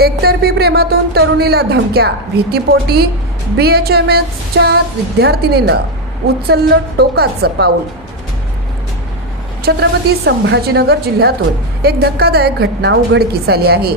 एकतर्फी प्रेमातून तरुणीला धमक्या भीतीपोटी बी एच एम एसच्या विद्यार्थिनीनं उचललं टोकाचं पाऊल. छत्रपती संभाजीनगर जिल्ह्यातून एक धक्कादायक घटना उघडकीस आली आहे.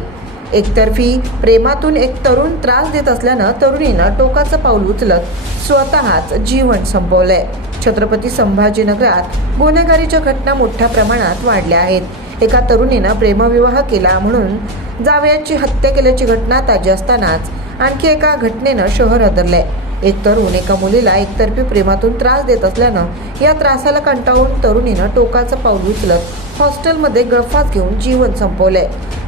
एकतर्फी प्रेमातून एक तरुण त्रास देत असल्यानं तरुणीनं टोकाचं पाऊल उचलत स्वतःच जीवन संपवलंय. छत्रपती संभाजीनगरात गुन्हेगारीच्या घटना मोठ्या प्रमाणात वाढल्या आहेत. एका तरुणीनं प्रेमविवाह केला म्हणून जावयांची हत्या केल्याची घटना ताजी असतानाच आणखी एका घटनेनं शहर हादरलंय. एक तरुण एका मुलीला एकतर्फी प्रेमातून त्रास देत असल्यानं या त्रासाला कंटाळून तरुणीनं टोकाचं पाऊल उचलत हॉस्टेलमध्ये गळफास घेऊन जीवन संपवलंय.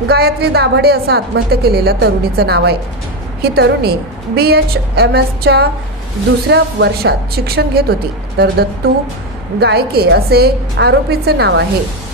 गायत्री दाभाडे असं आत्महत्या केलेल्या तरुणीचं नाव आहे. ही तरुणी बी एच एम एसच्या दुसऱ्या वर्षात शिक्षण घेत होती. तर दत्तू गायके असे आरोपीचं नाव आहे.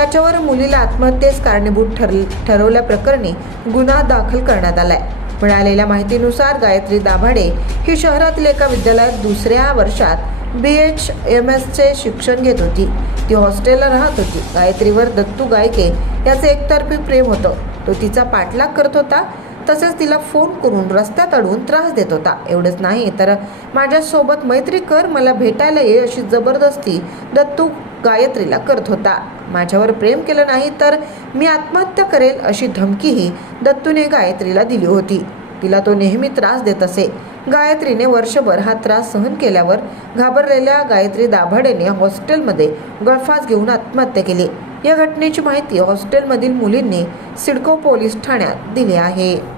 त्याच्यावर मुलीला आत्महत्येस कारणीभूत ठर ठरवल्याप्रकरणी गुन्हा दाखल करण्यात आलाय. मिळालेल्या माहितीनुसार गायत्री दाभाडे ही शहरातील एका विद्यालयात दुसऱ्या वर्षात बी एच एम एसचे शिक्षण घेत होती. ती हॉस्टेलला राहत होती. गायत्रीवर दत्तू गायके याचे एकतर्फी प्रेम होतं. तो तिचा पाठलाग करत होता तसेच तिला फोन करून रस्त्यात अडवून त्रास देत होता. एवढंच नाही तर माझ्यासोबत मैत्री कर मला भेटायला ये अशी जबरदस्ती दत्तू गायत्रीला करत होता. माझ्यावर प्रेम केलं नाही तर मी आत्महत्या करेल अशी धमकीही दत्तूने गायत्रीला दिली होती. तिला तो नेहमी त्रास देत असे. गायत्रीने वर्षभर हा त्रास सहन केल्यावर घाबरलेल्या गायत्री दाभाडेने हॉस्टेलमध्ये गळफास घेऊन आत्महत्या केली. या घटनेची माहिती हॉस्टेलमधील मुलींनी सिडको पोलीस ठाण्यात दिली आहे.